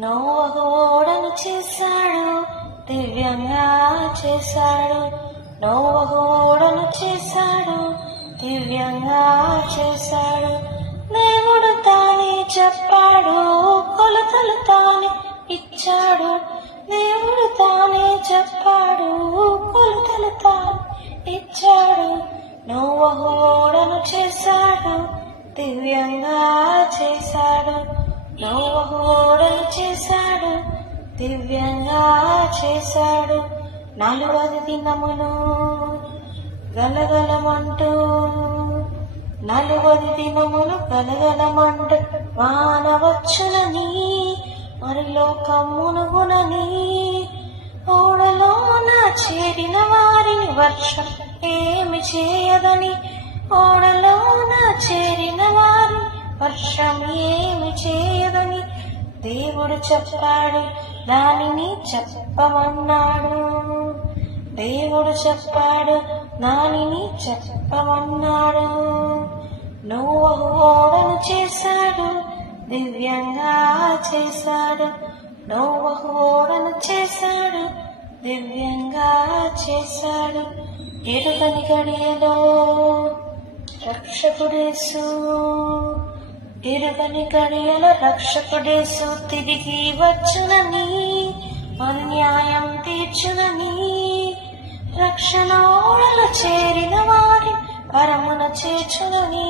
నోవహు ఓడను చేశాడు, దివ్యంగా చేశాడు. నోవహు ఓడను చేశాడు, దివ్యంగా చేశాడు. దేవుడు తానే చెప్పాడు, కొలతలు తానే ఇచ్చాడు. దేవుడు తానే చెప్పాడు, కొలతలు తానే ఇచ్చాడు. నోవహు ఓడను చేశాడు, దివ్యంగా చేశాడు. నోవహు ఓడను చేశాడు, దివ్యంగా చేశాడు. 40 దినములు గలగలమంటూ 40 దినములు గలగలమంటూ వాన వచ్చునని, మరి లోకం మునుగునని, ఓడలోన చేరిన వారిని వర్షం ఏమి చేయదని, ఓడలోన చేరిన వారిని వర్షం ఏమి చేయదని దేవుడు చెప్పాడు, దానిని చెప్పమన్నాడు. దేవుడు చెప్పాడు, దానిని చెప్పమన్నాడు. నోవహు ఓడను చేశాడు, దివ్యంగా చేశాడు. నోవహు ఓడను చేశాడు, దివ్యంగా చేశాడు. ఎరుగని గడియలో రక్షకుడేసు, ఎరుగని గడియల రక్షకుడేసు తిరిగి వచ్చునని, అన్యాయం తీర్చునని, రక్షణ ఓడలో చేరిన వారి పరమున చేర్చునని,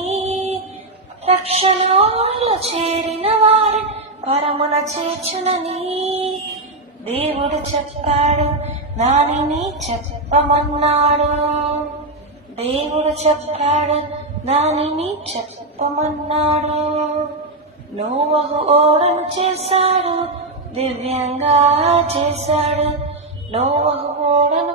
రక్షణ ఓడలో చేరిన వారి పరమున చేర్చునని దేవుడు చెప్పాడు, దానిని చెప్పమన్నాడు. దేవుడు చెప్పాడు, దానిని చెప్పమన్నాడు. నోవహు ఓడను చేశాడు, దివ్యంగా చేశాడు. నోవహు ఓడను